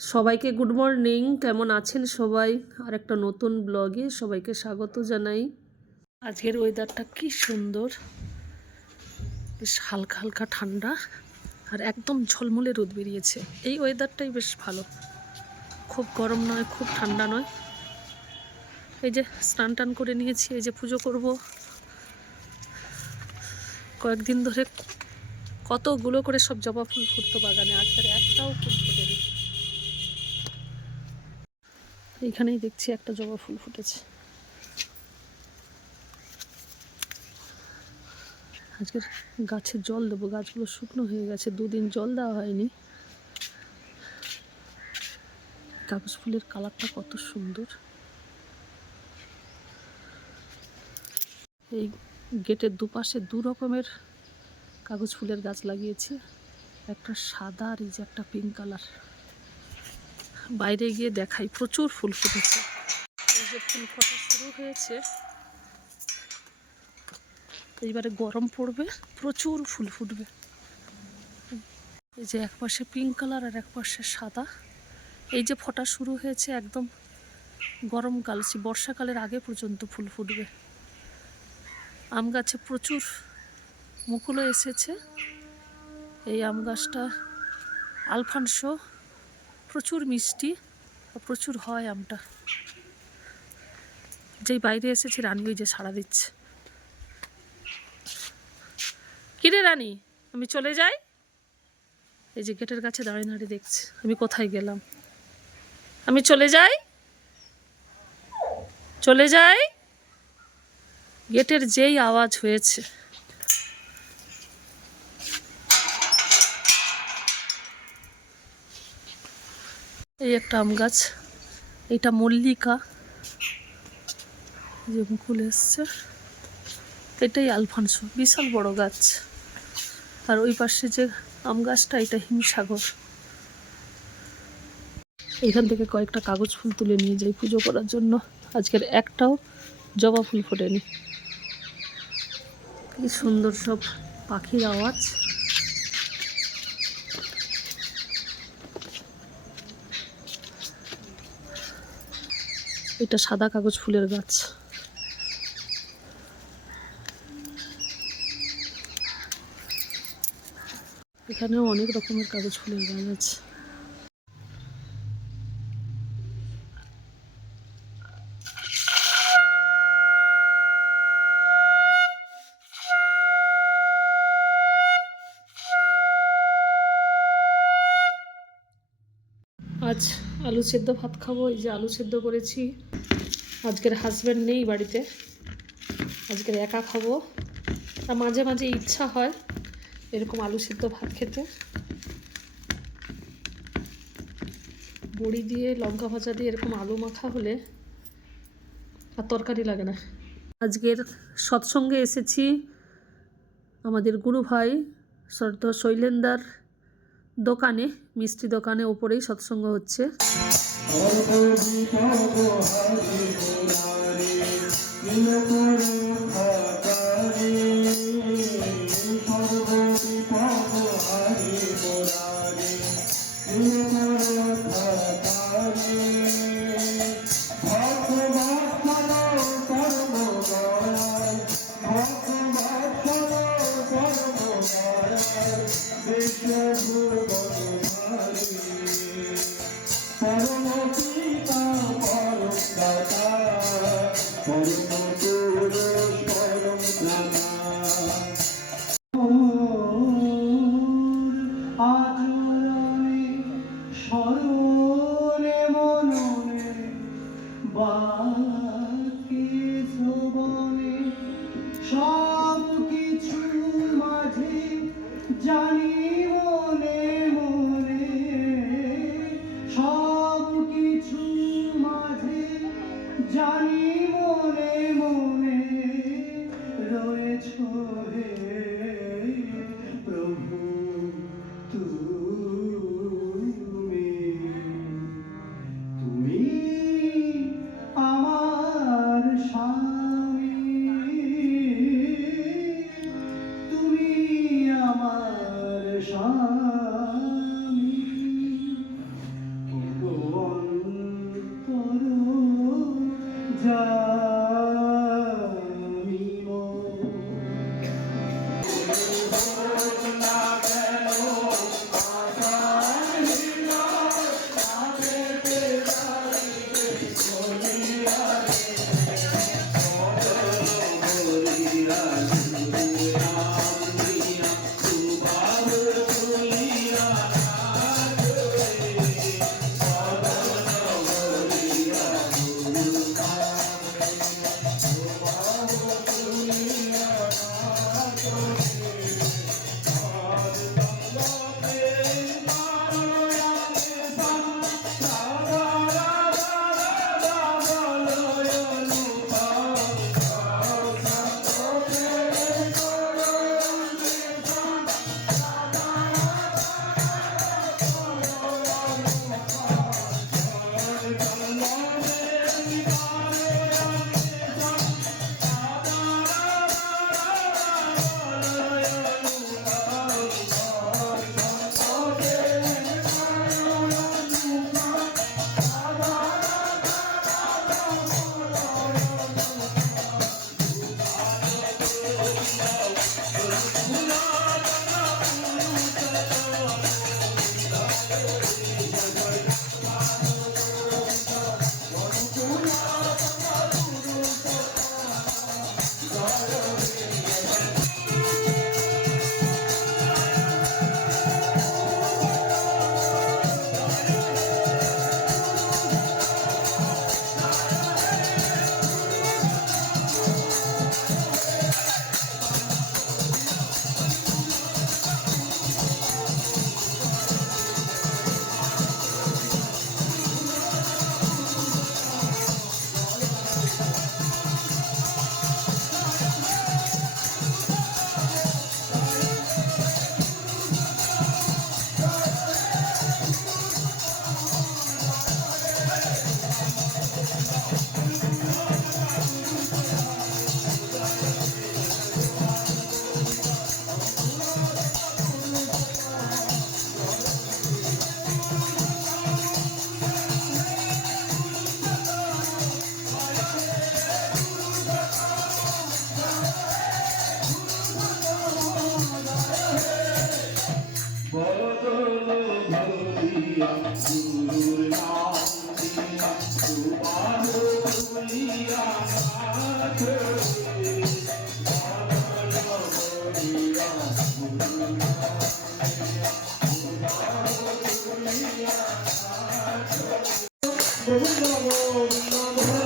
সবাইকে good morning. কেমন আছেন সবাই? আর একটা নতুন ব্লগে সবাইকে স্বাগত জানাই। আজকের ওয়েদারটা কি সুন্দর, বেশ হালকা হালকা ঠান্ডা আর একদম ঝলমলে রোদ বেরিয়েছে। এই ওয়েদারটাই বেশ ভালো, খুব গরম নয় খুব ঠান্ডা নয়। এই যে স্নান টান করে নিয়েছি, এই যে পুজো করব। কয়েকদিন ধরে কতগুলো করে সব জবা ফুল ফুটতো বাগানে, আজকের একটাও ফুল ফোটেনি। এইখানেই দেখছি একটা জবা ফুল ফুটেছে। আজকের গাছে জল দেবো, গাছগুলো শুকনো হয়ে গেছে, দুদিন জল দেওয়া হয়নি। কাগজ ফুলের কালারটা কত সুন্দর। এই গেটের দুপাশে দু রকমের কাগজ ফুলের গাছ লাগিয়েছি, একটা সাদা আর এই যে একটা পিঙ্ক কালার। বাইরে গিয়ে দেখাই, প্রচুর ফুল ফুটেছে। এই যে ফুল ফোটা শুরু হয়েছে, এইবারে গরম পড়বে, প্রচুর ফুল ফুটবে। এই যে এক পাশে পিঙ্ক কালার আর এক পাশে সাদা। এই যে ফোটা শুরু হয়েছে, একদম গরমকাল বর্ষাকালের আগে পর্যন্ত ফুল ফুটবে। আম গাছে প্রচুর মুকুলও এসেছে। এই আম গাছটা আলফানসো, প্রচুর মিষ্টি, প্রচুর হয় আমটা। যেই বাইরে এসেছি রানী ওই যে সাড়া দিচ্ছে। কিরে রানী, আমি চলে যাই? এই যে গেটের কাছে দাঁড়িয়ে দাঁড়িয়ে দেখছি আমি কোথায় গেলাম। আমি চলে যাই, চলে যাই। গেটের যেই আওয়াজ হয়েছে, এই একটা আম গাছ, এইটা মল্লিকা, যে মুকুল এসছে। এটাই আলফানসো, বিশাল বড় গাছ। আর ওই পাশে যে আম গাছটা, এটা হিমসাগর। এখান থেকে কয়েকটা কাগজ ফুল তুলে নিয়ে যাই পুজো করার জন্য। আজকের একটাও জবা ফুল ফোটেনি। কি সুন্দর সব পাখির আওয়াজ। এটা সাদা কাগজ ফুলের গাছ। এখানেও অনেক রকমের কাগজ ফুলের গাছ আছে। আজ আলু সেদ্ধ ভাত খাবো। এই যে আলু সেদ্ধ করেছি। আজকের হাজব্যান্ড নেই বাড়িতে, আজকের একা খাবো। আর মাঝে মাঝে ইচ্ছা হয় এরকম আলু সেদ্ধ ভাত খেতে, বড়ি দিয়ে লঙ্কা ভাজা দিয়ে এরকম আলু মাখা হলে আর তরকারি লাগে না। আজকের সৎসঙ্গে এসেছি আমাদের গুরু ভাই শ্রদ্ধা শৈলেন্দার দোকানে, মিষ্টি দোকানে, ওপরেই সৎসঙ্গ হচ্ছে। সব কিছু মাঝে জানি মনে মনে, সব কিছু মাঝে জানি মনে মনে রয়েছ হে প্রভু তুমি। গুরু নাম দিয়ে সুপার তুলিয়া নাথ গোবিন্দ গোবিন্দ